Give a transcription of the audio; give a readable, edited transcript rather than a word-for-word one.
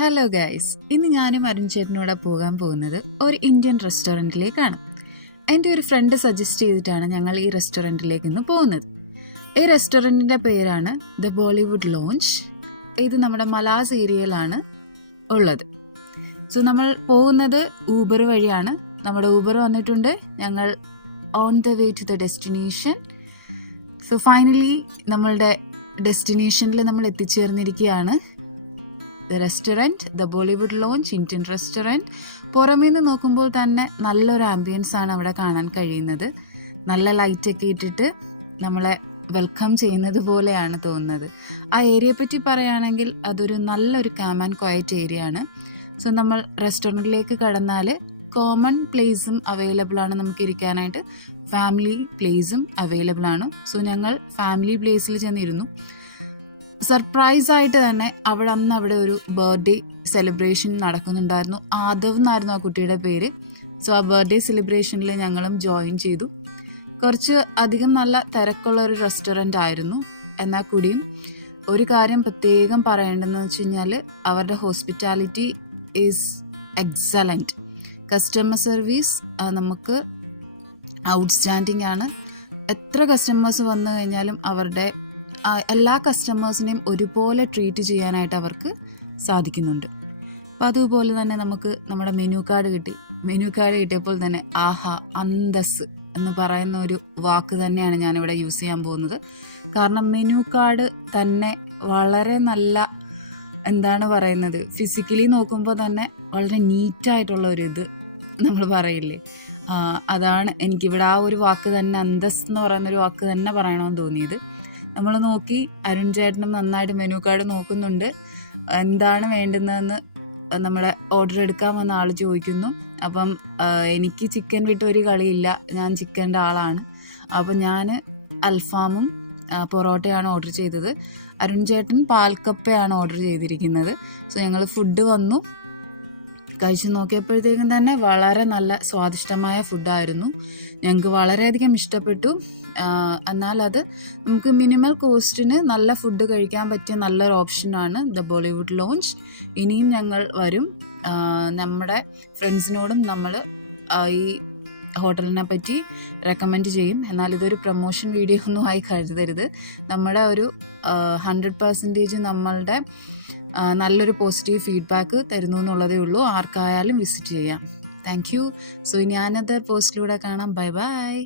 Hello guys, ഇന്ന് ഞാനും അരുൺ ചേട്ടനോടെ പോകാൻ പോകുന്നത് ഒരു ഇന്ത്യൻ റെസ്റ്റോറൻറ്റിലേക്കാണ്. എൻ്റെ ഒരു ഫ്രണ്ട് സജസ്റ്റ് ചെയ്തിട്ടാണ് ഞങ്ങൾ ഈ റെസ്റ്റോറൻറ്റിലേക്ക് ഇന്ന് പോകുന്നത്. ഈ റെസ്റ്റോറൻറ്റിൻ്റെ പേരാണ് ദ ബോളിവുഡ് ലോഞ്ച്. ഇത് നമ്മുടെ മലാസ് ഏരിയയിലാണ് ഉള്ളത്. സോ നമ്മൾ പോകുന്നത് ഊബർ വഴിയാണ്. നമ്മുടെ ഊബർ വന്നിട്ടുണ്ട്. ഞങ്ങൾ on the way to the destination. So finally നമ്മളുടെ ഡെസ്റ്റിനേഷനിൽ നമ്മൾ എത്തിച്ചേർന്നിരിക്കുകയാണ്. The restaurant, the Bollywood lounge Indian restaurant. പുറമേ നിന്ന് നോക്കുമ്പോൾ തന്നെ നല്ലൊരു ആംബിയൻസ് ആണ് അവിടെ കാണാൻ കഴിയുന്നത്. നല്ല ലൈറ്റൊക്കെ ഇട്ടിട്ട് നമ്മളെ വെൽക്കം ചെയ്യുന്നത് പോലെയാണ് തോന്നുന്നത്. ആ ഏരിയയെ പറ്റി പറയുകയാണെങ്കിൽ അതൊരു നല്ലൊരു കാം ആൻഡ് ക്വയറ്റ് ഏരിയ ആണ്. സോ നമ്മൾ റെസ്റ്റോറൻറ്റിലേക്ക് കടന്നാൽ കോമൺ പ്ലേസും അവൈലബിൾ ആണ് നമുക്ക് ഇരിക്കാനായിട്ട്, ഫാമിലി പ്ലേസും അവൈലബിൾ ആണ്. സോ ഞങ്ങൾ ഫാമിലി പ്ലേസിൽ ചെന്നിരുന്നു. സർപ്രൈസായിട്ട് തന്നെ അവിടെ ഒരു ബർത്ത്ഡേ സെലിബ്രേഷൻ നടക്കുന്നുണ്ടായിരുന്നു. ആദവ് എന്നായിരുന്നു ആ കുട്ടിയുടെ പേര്. സോ ആ ബർത്ത്ഡേ സെലിബ്രേഷനിൽ ഞങ്ങളും ജോയിൻ ചെയ്തു. കുറച്ച് അധികം നല്ല തിരക്കുള്ള ഒരു റെസ്റ്റോറൻ്റ് ആയിരുന്നു. എന്നാൽ കൂടിയും ഒരു കാര്യം പ്രത്യേകം പറയേണ്ടതെന്ന് വെച്ച് കഴിഞ്ഞാൽ അവരുടെ hospitality is excellent. Customer service നമുക്ക് ഔട്ട്സ്റ്റാൻഡിങ് ആണ്. എത്ര കസ്റ്റമേഴ്സ് വന്നു കഴിഞ്ഞാലും അവരുടെ എല്ലാ കസ്റ്റമേഴ്സിനെയും ഒരുപോലെ ട്രീറ്റ് ചെയ്യാനായിട്ട് അവർക്ക് സാധിക്കുന്നുണ്ട്. അപ്പം അതുപോലെ തന്നെ നമുക്ക് നമ്മുടെ മെനു കാർഡ് കിട്ടി. മെനു കാർഡ് കിട്ടിയപ്പോൾ തന്നെ ആഹാ, അന്തസ് എന്ന് പറയുന്ന ഒരു വാക്ക് തന്നെയാണ് ഞാനിവിടെ യൂസ് ചെയ്യാൻ പോകുന്നത്. കാരണം മെനു കാർഡ് തന്നെ വളരെ നല്ല, എന്താണ് പറയുന്നത്, ഫിസിക്കലി നോക്കുമ്പോൾ തന്നെ വളരെ നീറ്റായിട്ടുള്ള ഒരു ഇത് നമ്മൾ പറയില്ലേ, അതാണ് എനിക്കിവിടെ ആ ഒരു വാക്ക് തന്നെ, അന്തസ് എന്ന് പറയുന്നൊരു വാക്ക് തന്നെ പറയണമെന്ന് തോന്നിയത്. നമ്മൾ നോക്കി, അരുൺ ചേട്ടനും നന്നായിട്ട് മെനു കാർഡ് നോക്കുന്നുണ്ട്. എന്താണ് വേണ്ടുന്നതെന്ന് നമ്മുടെ ഓർഡർ എടുക്കാൻ വന്ന ആൾ ചോദിക്കുന്നു. അപ്പം എനിക്ക് ചിക്കൻ വിട്ട് ഒരു കളിയില്ല, ഞാൻ ചിക്കൻ്റെ ആളാണ്. അപ്പം ഞാൻ അൽഫാമും പൊറോട്ടയാണ് ഓർഡർ ചെയ്തത്. അരുൺ ചേട്ടൻ പാൽക്കപ്പയാണ് ഓർഡർ ചെയ്തിരിക്കുന്നത്. സോ ഞങ്ങൾ ഫുഡ് വന്നു, കഴിച്ച് നോക്കിയപ്പോഴത്തേക്കും തന്നെ വളരെ നല്ല സ്വാദിഷ്ടമായ ഫുഡായിരുന്നു. ഞങ്ങൾക്ക് വളരെയധികം ഇഷ്ടപ്പെട്ടു. എന്നാൽ അത് നമുക്ക് മിനിമൽ കോസ്റ്റിന് നല്ല ഫുഡ് കഴിക്കാൻ പറ്റിയ നല്ലൊരു ഓപ്ഷനാണ് ദ ബോളിവുഡ് ലോഞ്ച്. ഇനിയും ഞങ്ങൾ വരും. നമ്മുടെ ഫ്രണ്ട്സിനോടും നമ്മൾ ഈ ഹോട്ടലിനെ പറ്റി റെക്കമെൻഡ് ചെയ്യും. എന്നാൽ ഇതൊരു പ്രൊമോഷൻ വീഡിയോ ഒന്നും ആയി കരുതരുത്. നമ്മുടെ ഒരു 100% നമ്മളുടെ നല്ലൊരു പോസിറ്റീവ് ഫീഡ്ബാക്ക് തരുന്നു എന്നുള്ളതേ ഉള്ളൂ. ആർക്കായാലും വിസിറ്റ് ചെയ്യാം. Thank you. സോ ഇനി അനദർ പോസ്റ്റിലൂടെ കാണാം. Bye bye.